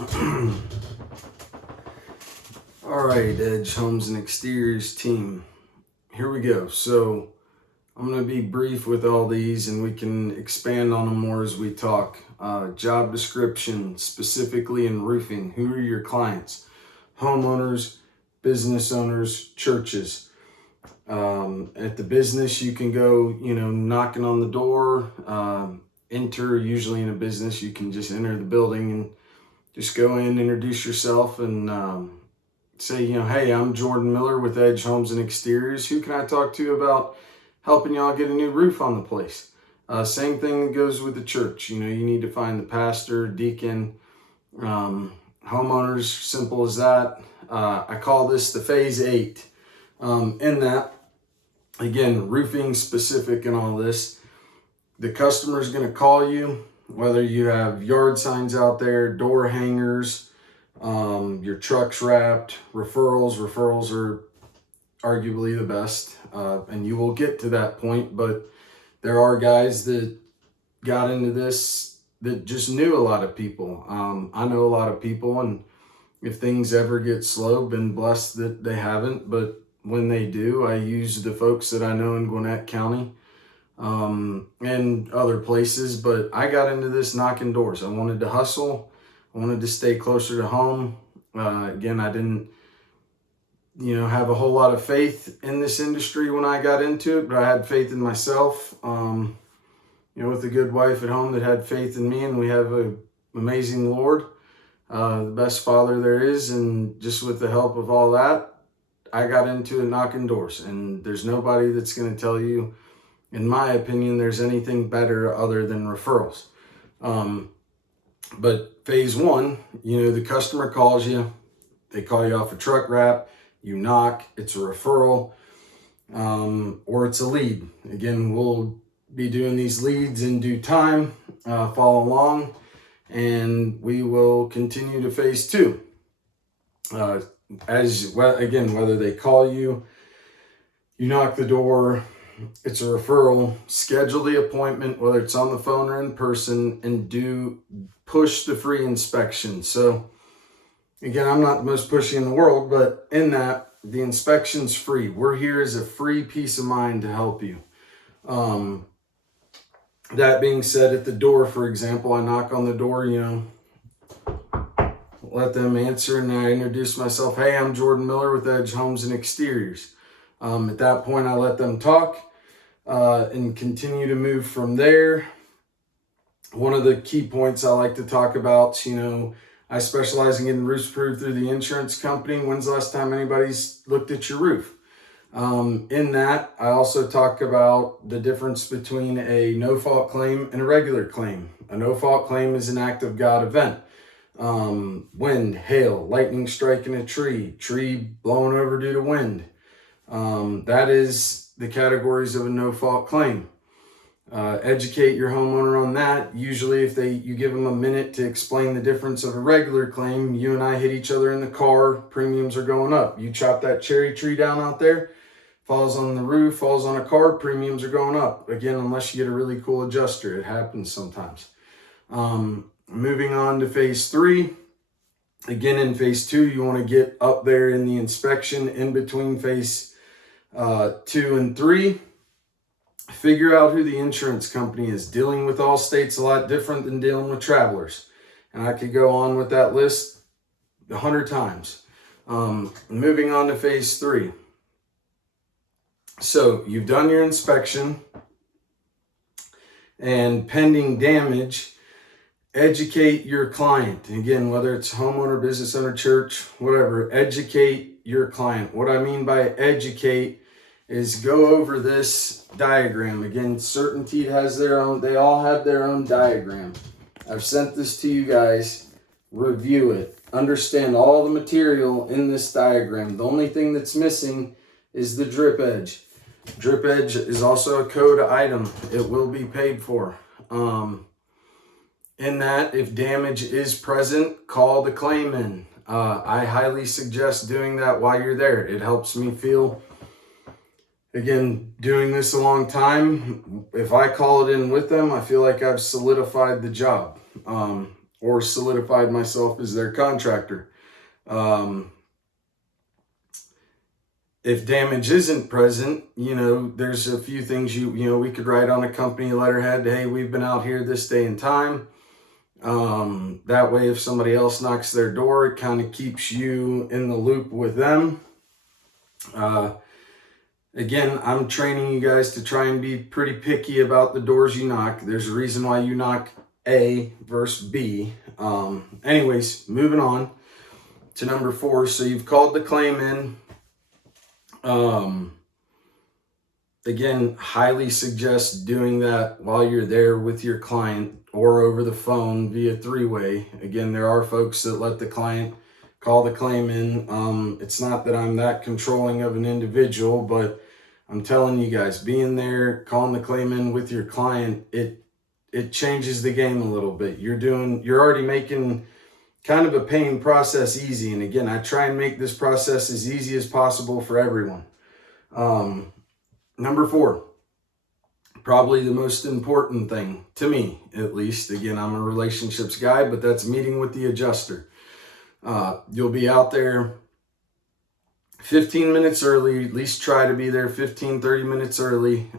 All right, Edge Homes and Exteriors team, here we go. So I'm going to be brief with all these and we can expand on them more as we talk. Job description, specifically in roofing. Who are your clients? Homeowners, business owners, churches. At the business, you can go, knocking on the door, enter. Usually in a business, you can just enter the building and just go in, introduce yourself, and say, hey, I'm Jordan Miller with Edge Homes and Exteriors. Who can I talk to about helping y'all get a new roof on the place? Same thing goes with the church. You need to find the pastor, deacon, homeowners, simple as that. I call this the phase 8. In that, again, roofing specific and all this, the customer is going to call you, whether you have yard signs out there, door hangers, your truck's wrapped, referrals. Referrals are arguably the best, and you will get to that point, but there are guys that got into this that just knew a lot of people. I know a lot of people, and if things ever get slow, been blessed that they haven't, but when they do, I use the folks that I know in Gwinnett County and other places. But I got into this knocking doors. I wanted to hustle. I wanted to stay closer to home. Again, I didn't, have a whole lot of faith in this industry when I got into it, but I had faith in myself. With a good wife at home that had faith in me, and we have an amazing Lord, the best father there is. And just with the help of all that, I got into it knocking doors. And there's nobody that's going to tell you, in my opinion, there's anything better other than referrals. But phase 1, the customer calls you, they call you off a truck wrap, you knock, it's a referral, or it's a lead. Again, we'll be doing these leads in due time, follow along, and we will continue to phase 2. As well, again, whether they call you, you knock the door, it's a referral, schedule the appointment, whether it's on the phone or in person, and push the free inspection. So again, I'm not the most pushy in the world, but in that, the inspection's free. We're here as a free peace of mind to help you. That being said, at the door, for example, I knock on the door, let them answer, and I introduce myself. Hey, I'm Jordan Miller with Edge Homes and Exteriors. At that point, I let them talk and continue to move from there. One of the key points I like to talk about, I specialize in getting roofs approved through the insurance company. When's the last time anybody's looked at your roof? In that, I also talk about the difference between a no-fault claim and a regular claim. A no-fault claim is an act of God event. Wind, hail, lightning striking a tree blowing over due to wind. That is the categories of a no-fault claim. Educate your homeowner on that. Usually if you give them a minute to explain the difference of a regular claim, you and I hit each other in the car, premiums are going up. You chop that cherry tree down out there, falls on the roof, falls on a car, premiums are going up. Again, unless you get a really cool adjuster, it happens sometimes. Moving on to phase 3. Again, in phase 2, you want to get up there in the inspection in between phase 2 and 3. Figure out who the insurance company is. Dealing with Allstate's a lot different than dealing with Travelers. And I could go on with that list 100 times. Moving on to phase 3. So you've done your inspection, and pending damage, educate your client. Again, whether it's homeowner, business owner, church, whatever, educate your client. What I mean by educate is go over this diagram. Again, Certainty has their own, they all have their own diagram. I've sent this to you guys. Review it. Understand all the material in this diagram. The only thing that's missing is the drip edge. Drip edge is also a code item. It will be paid for. In that, if damage is present, call the claim in. I highly suggest doing that while you're there. It helps me feel, again, doing this a long time, if I call it in with them, I feel like I've solidified the job. or solidified myself as their contractor. If damage isn't present, there's a few things we could write on a company letterhead. Hey, we've been out here this day and time. That way, if somebody else knocks their door, it kind of keeps you in the loop with them. Again, I'm training you guys to try and be pretty picky about the doors you knock. There's a reason why you knock A versus B. Anyways, moving on to number 4. So you've called the claim in. Again, highly suggest doing that while you're there with your client or over the phone via 3-way. Again, there are folks that let the client call the claim in. It's not that I'm that controlling of an individual, but I'm telling you guys, being there, calling the claim in with your client, it changes the game a little bit. You're already making kind of a paying process easy. And again, I try and make this process as easy as possible for everyone. Number 4, probably the most important thing to me, at least. Again, I'm a relationships guy, but that's meeting with the adjuster. You'll be out there 15 minutes early, at least try to be there 15-30 minutes early.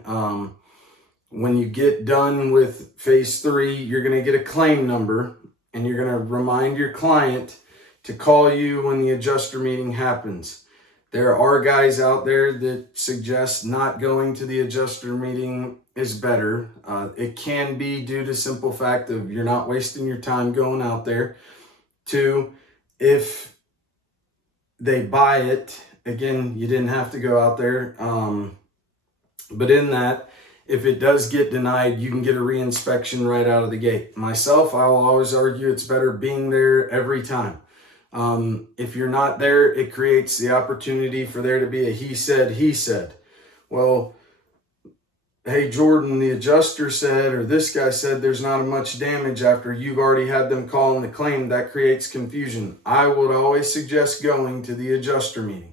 When you get done with phase 3, you're going to get a claim number, and you're going to remind your client to call you when the adjuster meeting happens. There are guys out there that suggest not going to the adjuster meeting is better. It can be due to simple fact of you're not wasting your time going out there. 2, if they buy it, again, you didn't have to go out there. But in that, if it does get denied, you can get a reinspection right out of the gate. Myself, I will always argue it's better being there every time. If you're not there, it creates the opportunity for there to be a he said. Well, hey, Jordan, the adjuster said, or this guy said there's not much damage after you've already had them call in the claim. That creates confusion. I would always suggest going to the adjuster meeting.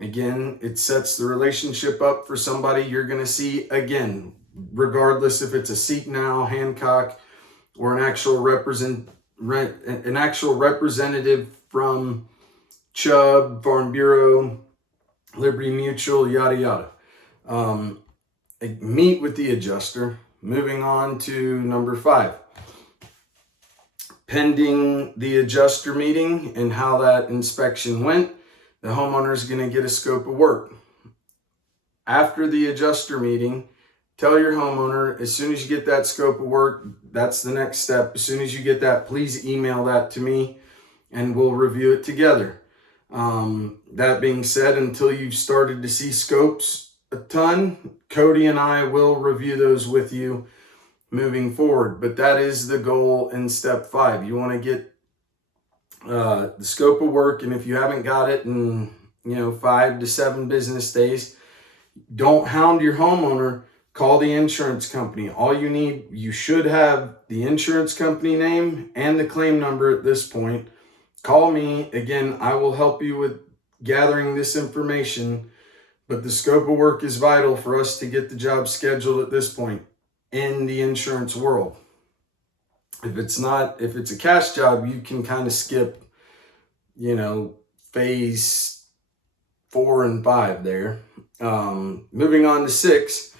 Again, it sets the relationship up for somebody you're going to see again, regardless if it's a Seek Now, Hancock, or an actual representative from Chubb, Farm Bureau, Liberty Mutual, yada yada. Meet with the adjuster. Moving on to number 5. Pending the adjuster meeting and how that inspection went, the homeowner is going to get a scope of work. After the adjuster meeting, tell your homeowner, as soon as you get that scope of work, that's the next step. As soon as you get that, please email that to me and we'll review it together. That being said, until you've started to see scopes a ton, Cody and I will review those with you moving forward. But that is the goal in step 5. You want to get the scope of work, and if you haven't got it in 5 to 7 business days, don't hound your homeowner. Call the insurance company. All you should have the insurance company name and the claim number at this point. Call me. Again, I will help you with gathering this information, but the scope of work is vital for us to get the job scheduled at this point in the insurance world. If it's a cash job, you can kind of skip, phase 4 and 5 there. Moving on to 6,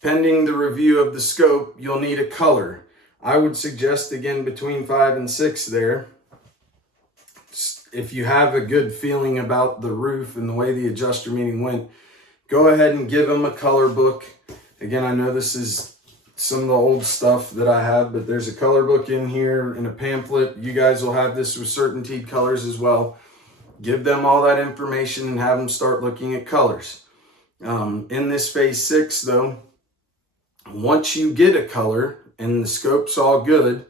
pending the review of the scope, you'll need a color. I would suggest, again, between 5 and 6 there. If you have a good feeling about the roof and the way the adjuster meeting went, go ahead and give them a color book. Again, I know this is some of the old stuff that I have, but there's a color book in here in a pamphlet. You guys will have this with CertainTeed colors as well. Give them all that information and have them start looking at colors. In this phase 6, though, once you get a color and the scope's all good,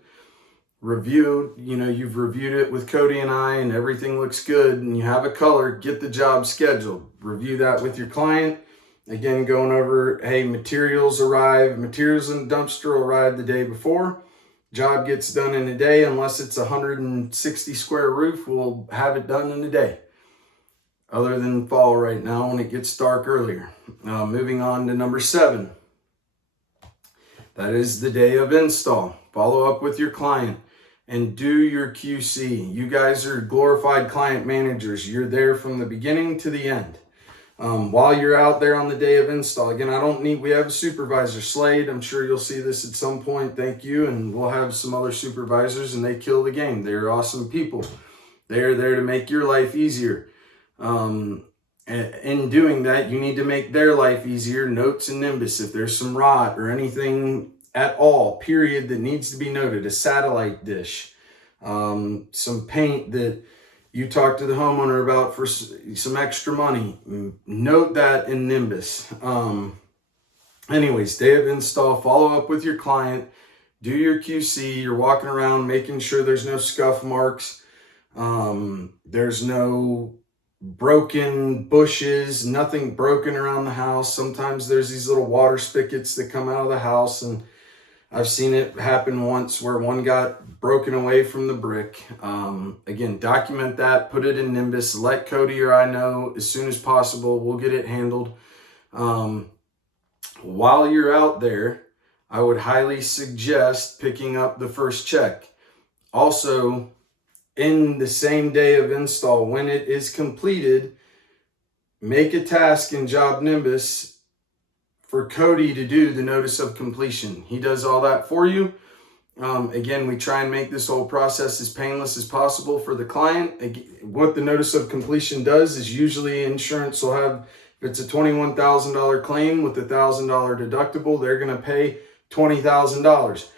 you've reviewed it with Cody and I and everything looks good and you have a color, get the job scheduled. Review that with your client. Again, going over, hey, materials in the dumpster arrive the day before. Job gets done in a day. Unless it's a 160 square roof, we'll have it done in a day. Other than fall right now when it gets dark earlier. Moving on to number 7. That is the day of install. Follow up with your client. and do your QC. You guys are glorified client managers. You're there from the beginning to the end. While you're out there on the day of install, again, we have a supervisor, Slade. I'm sure you'll see this at some point. Thank you. And we'll have some other supervisors, and they kill the game. They're awesome people. They're there to make your life easier. In doing that, you need to make their life easier. Notes and Nimbus, if there's some rot or anything at all, period, that needs to be noted, a satellite dish, some paint that you talk to the homeowner about for some extra money, note that in Nimbus. Anyways, day of install, follow up with your client, do your QC. You're walking around making sure there's no scuff marks, there's no broken bushes, nothing broken around the house. Sometimes there's these little water spigots that come out of the house, and I've seen it happen once where one got broken away from the brick. Again, document that, put it in Nimbus, let Cody or I know as soon as possible. We'll get it handled. While you're out there, I would highly suggest picking up the first check. Also, in the same day of install, when it is completed, make a task in Job Nimbus for Cody to do the notice of completion. He does all that for you. Again, we try and make this whole process as painless as possible for the client. What the notice of completion does is usually insurance will have, if it's a $21,000 claim with a $1,000 deductible, they're going to pay $20,000.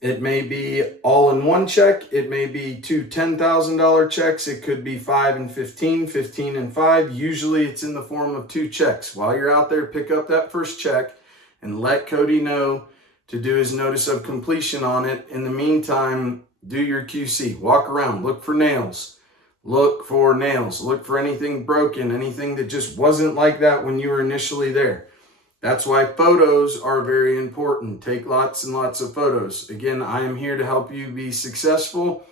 It may be all in one check. It may be two $10,000 checks. It could be 5 and 15, 15 and 5. Usually it's in the form of 2 checks. While you're out there, pick up that first check and let Cody know to do his notice of completion on it. In the meantime, do your QC. Walk around, look for nails. Look for nails. Look for anything broken, anything that just wasn't like that when you were initially there. That's why photos are very important. Take lots and lots of photos. Again, I am here to help you be successful,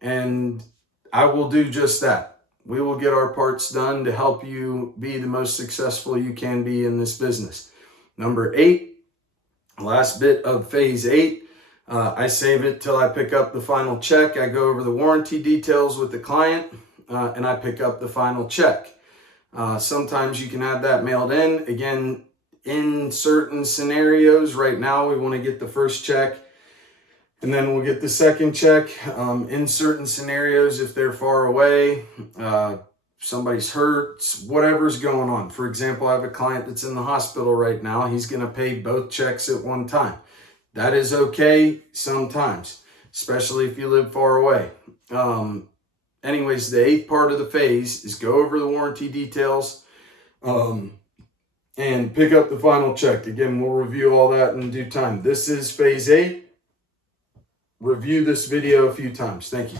and I will do just that. We will get our parts done to help you be the most successful you can be in this business. Number 8, last bit of phase 8. I save it till I pick up the final check. I go over the warranty details with the client, and I pick up the final check. Sometimes you can have that mailed in. Again, in certain scenarios, right now we want to get the first check and then we'll get the second check. In certain scenarios, if they're far away, somebody's hurt, whatever's going on. For example, I have a client that's in the hospital right now. He's going to pay both checks at one time. That is okay sometimes, especially if you live far away. Anyways, the 8th part of the phase is go over the warranty details, and pick up the final check. Again, we'll review all that in due time. This is phase 8. Review this video a few times. Thank you.